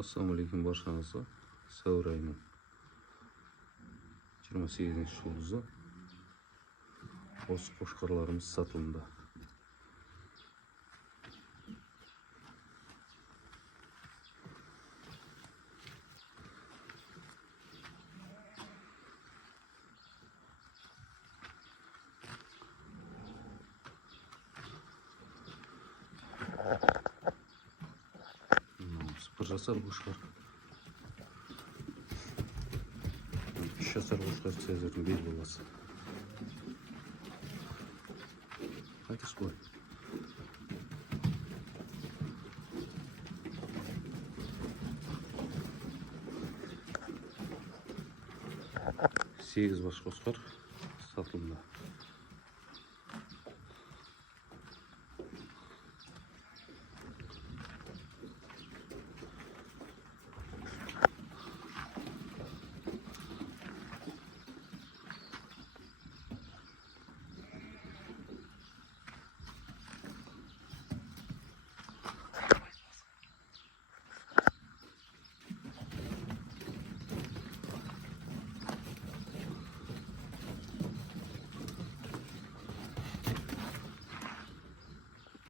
Ассалаумағалейкум баршаңызға. Сәуір айының 28-ші жұлдызы. Осы қошқарларымыз сатылымда. Sıfır жасар қошқар. 3 жасар қошқар Цезарьдің бел баласы. Қайтыс қой. Сегіз бас қошқар сатылымда.